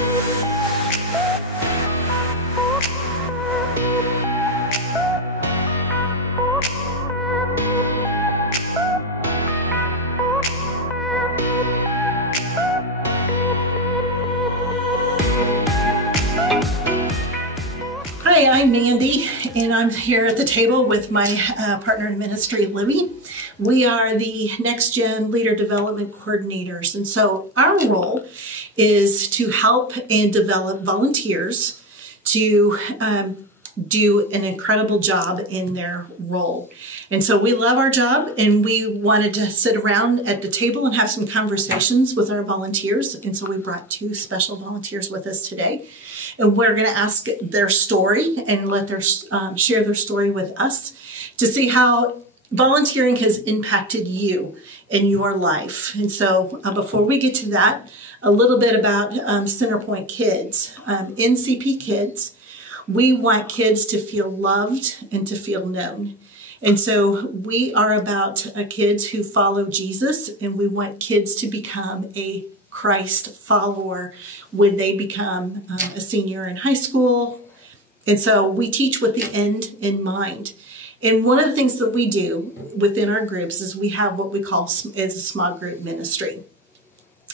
Hi, I'm Mandy, and I'm here at the table with my partner in ministry, Libby. We are the Next Gen Leader Development Coordinators, and so our role is to help and develop volunteers to do an incredible job in their role. And so we love our job, and we wanted to sit around at the table and have some conversations with our volunteers, and so we brought two special volunteers with us today. And we're going to ask their story and let their share their story with us to see how volunteering has impacted you in your life. And so before we get to that, a little bit about Centerpoint Kids. In CP Kids, we want kids to feel loved and to feel known. And so we are about kids who follow Jesus, and we want kids to become a Christ follower when they become a senior in high school. And so we teach with the end in mind. And one of the things that we do within our groups is we have what we call as a small group ministry.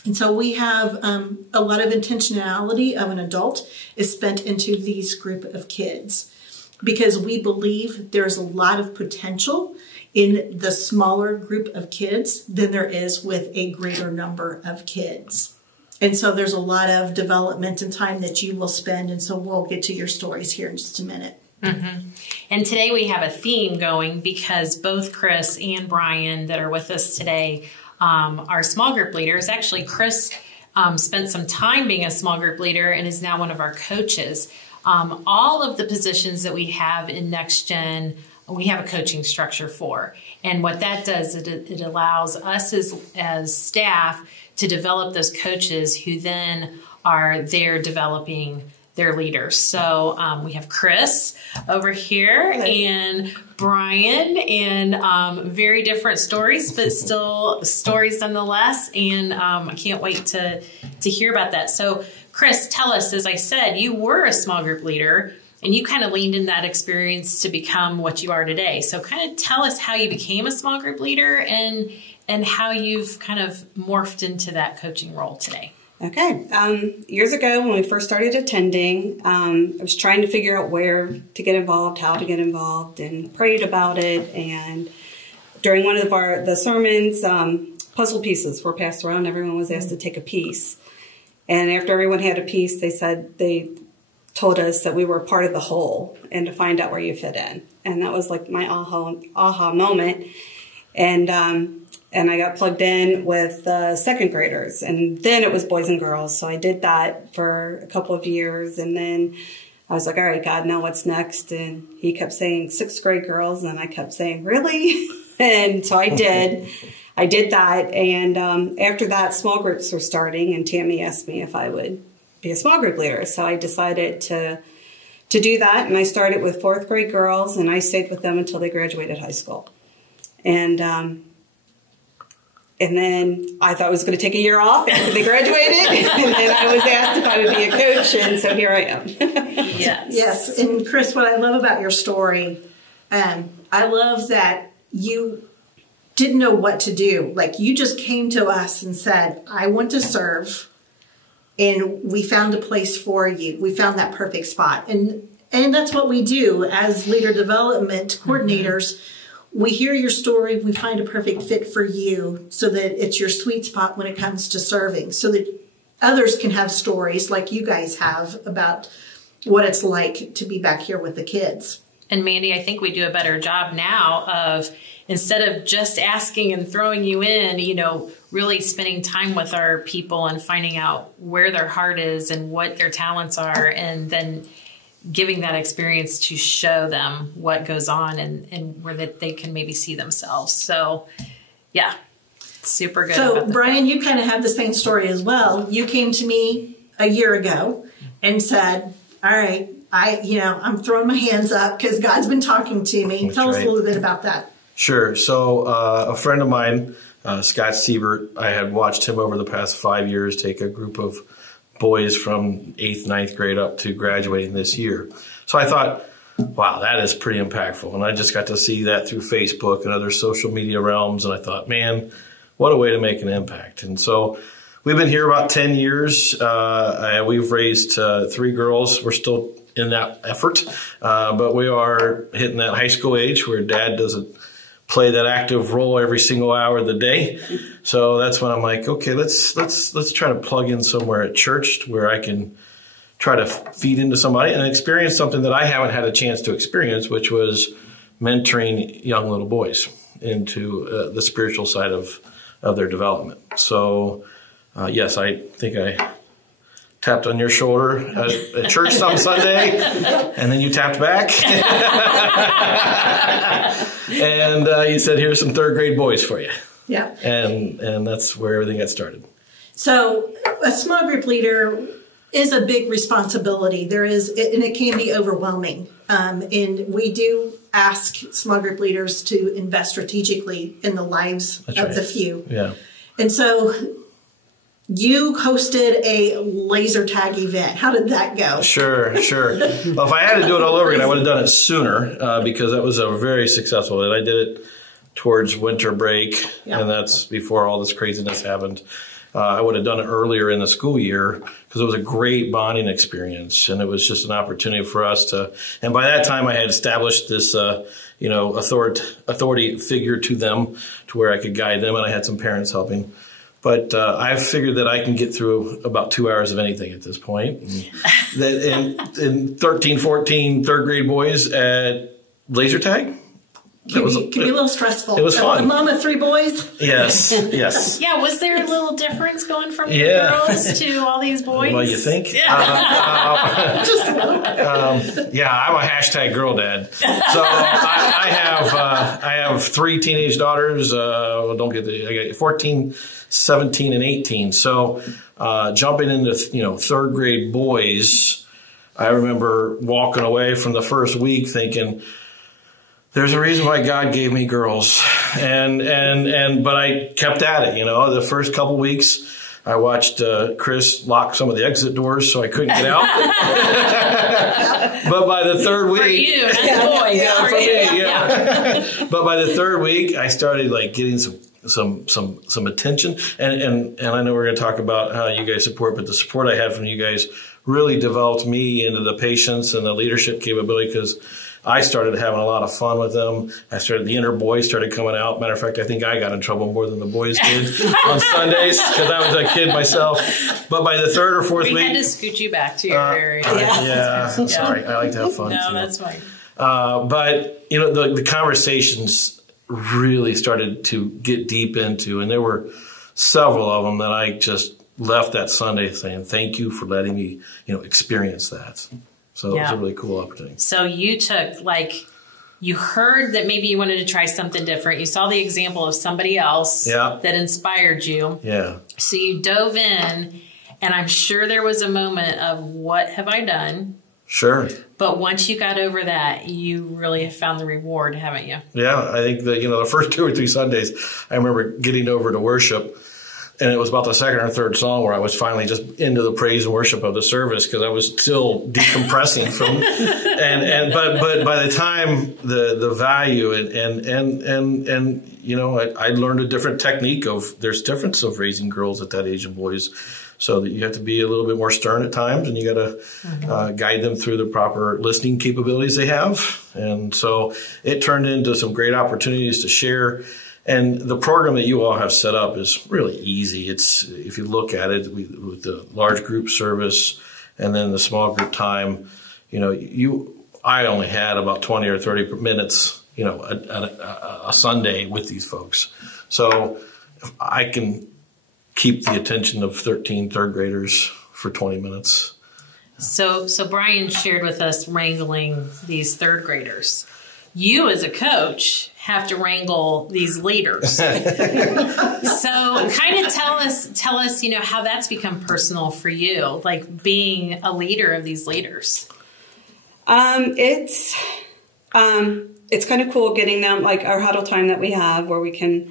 And so we have a lot of intentionality of an adult is spent into these group of kids because we believe there's a lot of potential in the smaller group of kids than there is with a greater number of kids. And so there's a lot of development and time that you will spend. And so we'll get to your stories here in just a minute. Mm-hmm. And today we have a theme going because both Chris and Brian that are with us today are small group leaders. Actually, Chris spent some time being a small group leader and is now one of our coaches. All of the positions that we have in Next Gen, we have a coaching structure for. And what that does, it allows us as staff to develop those coaches who then are there developing their leaders. So we have Chris over here and Brian, and very different stories, but still stories nonetheless. And I can't wait to hear about that. So Chris, tell us, as I said, you were a small group leader and you kind of leaned in that experience to become what you are today. So kind of tell us how you became a small group leader and how you've kind of morphed into that coaching role today. Okay. Years ago, when we first started attending, I was trying to figure out where to get involved, how to get involved, and prayed about it. And during one of the sermons, puzzle pieces were passed around. Everyone was asked to take a piece. And after everyone had a piece, they told us that we were part of the whole and to find out where you fit in. And that was like my aha moment. And I got plugged in with second graders. And then it was boys and girls. So I did that for a couple of years. And then I was like, all right, God, now what's next? And he kept saying sixth grade girls. And I kept saying, really? And so I did. I did that. And after that, small groups were starting. And Tammy asked me if I would be a small group leader. So I decided to do that. And I started with fourth grade girls. And I stayed with them until they graduated high school. And then I thought I was going to take a year off after they graduated. And then I was asked if I would be a coach. And so here I am. Yes. Yes. And Chris, what I love about your story, I love that you didn't know what to do. Like you just came to us and said, I want to serve. And we found a place for you. We found that perfect spot. And that's what we do as leader development coordinators. Mm-hmm. We hear your story, we find a perfect fit for you so that it's your sweet spot when it comes to serving, so that others can have stories like you guys have about what it's like to be back here with the kids. And Mandy, I think we do a better job now of, instead of just asking and throwing you in, really spending time with our people and finding out where their heart is and what their talents are, and then giving that experience to show them what goes on and where that they can maybe see themselves. So, yeah, super good. So, Brian, you kind of have the same story as well. You came to me a year ago and said, all right, I'm throwing my hands up because God's been talking to me. Tell us a little bit about that. Sure. So a friend of mine, Scott Siebert, I had watched him over the past 5 years take a group of boys from 8th, 9th grade up to graduating this year. So I thought, wow, that is pretty impactful. And I just got to see that through Facebook and other social media realms. And I thought, man, what a way to make an impact. And so we've been here about 10 years. We've raised 3 girls. We're still in that effort. But we are hitting that high school age where dad doesn't play that active role every single hour of the day. So that's when I'm like, okay, let's try to plug in somewhere at church where I can try to feed into somebody and experience something that I haven't had a chance to experience, which was mentoring young little boys into the spiritual side of their development. So, yes, I think I tapped on your shoulder at church some Sunday, and then you tapped back. And you said, here's some 3rd grade boys for you. Yeah. And that's where everything got started. So a small group leader is a big responsibility. And it can be overwhelming. And we do ask small group leaders to invest strategically in the lives of the few. Yeah. And so you hosted a laser tag event. How did that go? Sure. Well, if I had to do it all over again, I would have done it sooner because that was a very successful. And I did it towards winter break, and that's before all this craziness happened. I would have done it earlier in the school year because it was a great bonding experience, and it was just an opportunity for us to. And by that time, I had established this, authority figure to them, to where I could guide them, and I had some parents helping. But I've figured that I can get through about 2 hours of anything at this point. And 13, 14, 3rd grade boys at laser tag. Can be a little stressful. It was fun. A mom of 3 boys? Yes. Yeah, was there a little difference going from your girls to all these boys? Well, you think? Yeah. I'm a hashtag girl dad. So I have 3 teenage daughters. I got 14, 17, and 18. So jumping into 3rd grade boys, I remember walking away from the first week thinking, there's a reason why God gave me girls, but I kept at it. The first couple weeks, I watched Chris lock some of the exit doors so I couldn't get out. But by the 3rd week, for you, not the boys. For me, But by the 3rd week, I started getting some attention, and I know we're going to talk about how you guys support, but the support I had from you guys really developed me into the patience and the leadership capability because I started having a lot of fun with them. The inner boy started coming out. Matter of fact, I think I got in trouble more than the boys did on Sundays because I was a kid myself. But by the 3rd or 4th week, we had to scoot you back to your area. Sorry, I like to have fun. No, that's fine. But the conversations really started to get deep into, and there were several of them that I just left that Sunday saying, "Thank you for letting me, experience that." So it was a really cool opportunity. So you took, you heard that maybe you wanted to try something different. You saw the example of somebody else that inspired you. Yeah. So you dove in, and I'm sure there was a moment of, what have I done? Sure. But once you got over that, you really have found the reward, haven't you? Yeah. I think that, the first 2 or 3 Sundays, I remember getting over to worship. And it was about the 2nd or 3rd song where I was finally just into the praise and worship of the service because I was still decompressing from, but by the time the value I learned a different technique there's difference of raising girls at that age and boys, so that you have to be a little bit more stern at times and you got to guide them through the proper listening capabilities they have, and so it turned into some great opportunities to share. And the program that you all have set up is really easy. If you look at it with the large group service and then the small group time, I only had about 20 or 30 minutes, a Sunday with these folks. So if I can keep the attention of 13 3rd graders for 20 minutes. So Brian shared with us wrangling these 3rd graders. You as a coach have to wrangle these leaders. So kind of tell us, how that's become personal for you, being a leader of these leaders. It's kind of cool getting them, our huddle time that we have where we can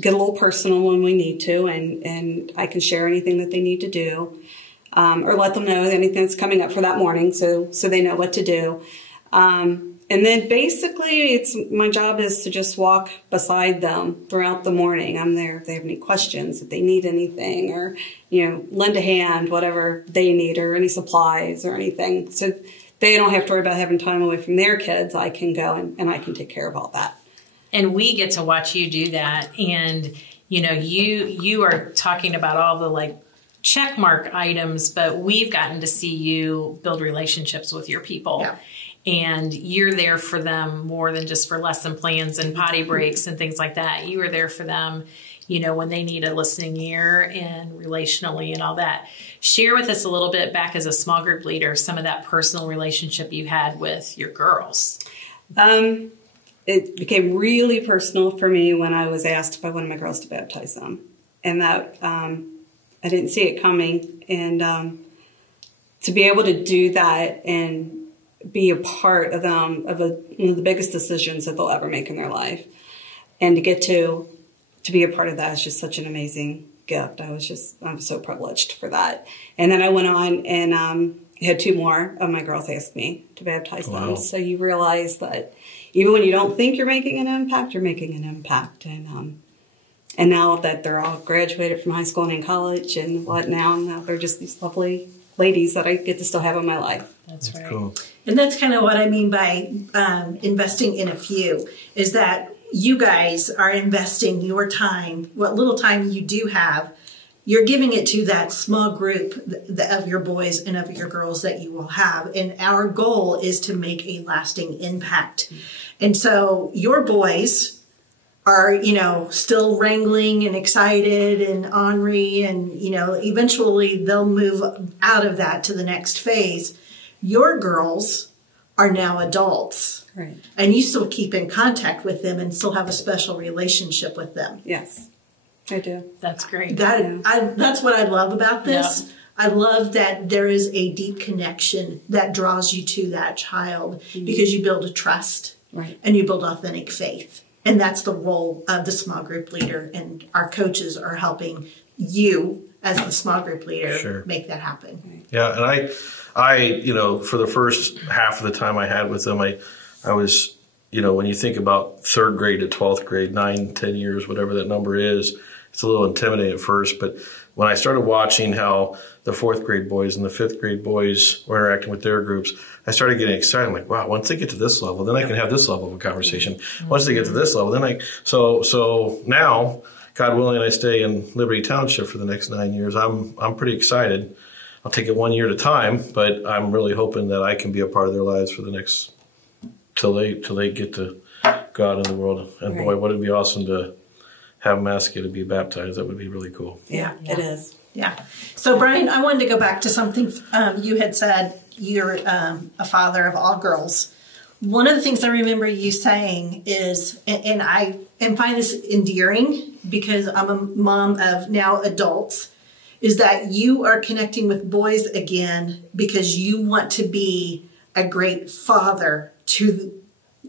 get a little personal when we need to, and I can share anything that they need to do, or let them know anything that's coming up for that morning, so they know what to do. And then basically my job is to just walk beside them throughout the morning. I'm there if they have any questions, if they need anything, or, lend a hand, whatever they need, or any supplies or anything. So they don't have to worry about having time away from their kids. I can go and I can take care of all that. And we get to watch you do that. And, you are talking about all the check mark items, but we've gotten to see you build relationships with your people. Yeah. And you're there for them more than just for lesson plans and potty breaks and things like that. You are there for them, when they need a listening ear and relationally and all that. Share with us a little bit back as a small group leader, some of that personal relationship you had with your girls. It became really personal for me when I was asked by one of my girls to baptize them. And that I didn't see it coming. And to be able to do that and be a part of them, of one of the biggest decisions that they'll ever make in their life. And to get to be a part of that is just such an amazing gift. I'm so privileged for that. And then I went on and had 2 more of my girls ask me to baptize them. So you realize that even when you don't think you're making an impact, you're making an impact. And now that they're all graduated from high school and in college and now they're just these lovely ladies that I get to still have in my life. That's right. Cool. And that's kind of what I mean by investing in a few, is that you guys are investing your time, what little time you do have, you're giving it to that small group of your boys and of your girls that you will have. And our goal is to make a lasting impact. And so your boys are, still wrangling and excited and ornery, and, eventually they'll move out of that to the next phase. Your girls are now adults. Right. And you still keep in contact with them and still have a special relationship with them. Yes, I do. That's great. That's what I love about this. Yeah. I love that there is a deep connection that draws you to that child because you build a trust, right, and you build authentic faith. And that's the role of the small group leader. And our coaches are helping you as the small group leader make that happen. Right. Yeah, and I, for the first half of the time I had with them, I was, when you think about 3rd grade to 12th grade, 9, 10 years, whatever that number is, it's a little intimidating at first. But when I started watching how the 4th grade boys and the 5th grade boys were interacting with their groups, I started getting excited. I'm like, wow, once they get to this level, then I can have this level of a conversation. Mm-hmm. Once they get to this level, then so now, God willing, I stay in Liberty Township for the next 9 years. I'm pretty excited. I'll take it 1 year at a time, but I'm really hoping that I can be a part of their lives for the next till they get to go out in the world. And boy, would it be awesome to have them ask you to be baptized. That would be really cool. Yeah, it is. Yeah. So Brian, I wanted to go back to something you had said. You're a father of all girls. One of the things I remember you saying is, and I find this endearing because I'm a mom of now adults, is that you are connecting with boys again because you want to be a great father to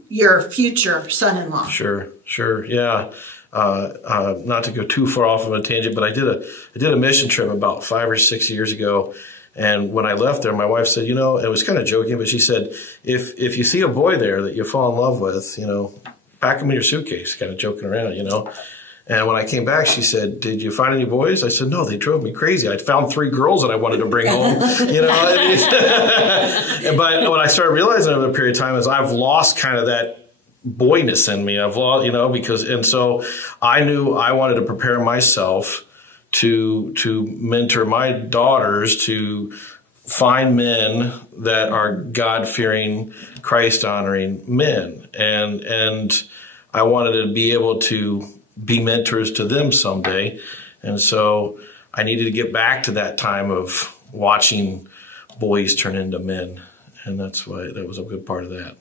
your future son-in-law. Sure. Yeah. Not to go too far off of a tangent, but I did a mission trip about 5 or 6 years ago. And when I left there, my wife said, it was kind of joking, but she said, if you see a boy there that you fall in love with, pack him in your suitcase, kind of joking around, And when I came back, she said, did you find any boys? I said, no, they drove me crazy. I found 3 girls that I wanted to bring home, But what I started realizing over a period of time is I've lost kind of that boyness in me. I've lost, and so I knew I wanted to prepare myself to mentor my daughters to find men that are God-fearing, Christ-honoring men. And I wanted to be able to be mentors to them someday. And so I needed to get back to that time of watching boys turn into men. And that's why that was a good part of that.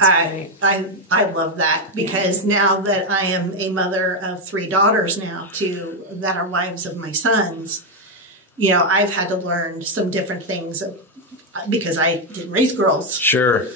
I love that because now that I am a mother of 3 daughters now that are wives of my sons, I've had to learn some different things because I didn't raise girls. Sure.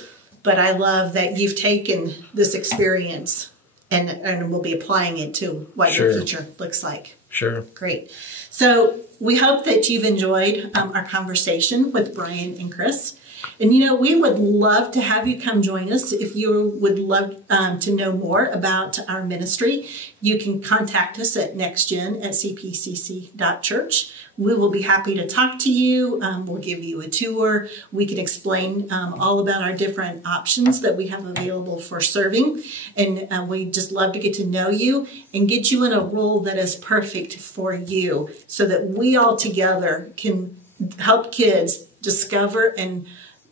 But I love that you've taken this experience and we'll be applying it to what Sure. your future looks like. Sure. Great. So we hope that you've enjoyed our conversation with Brian and Chris. And, we would love to have you come join us. If you would love to know more about our ministry, you can contact us at nextgen@cpcc.church. We will be happy to talk to you. We'll give you a tour. We can explain all about our different options that we have available for serving. And we just love to get to know you and get you in a role that is perfect for you so that we all together can help kids discover and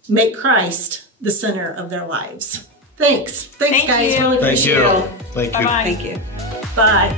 make Christ the center of their lives. Thanks. Thanks, Thank guys. you. Really Thank appreciate you. it. Thank you. Bye-bye. Thank you. Bye.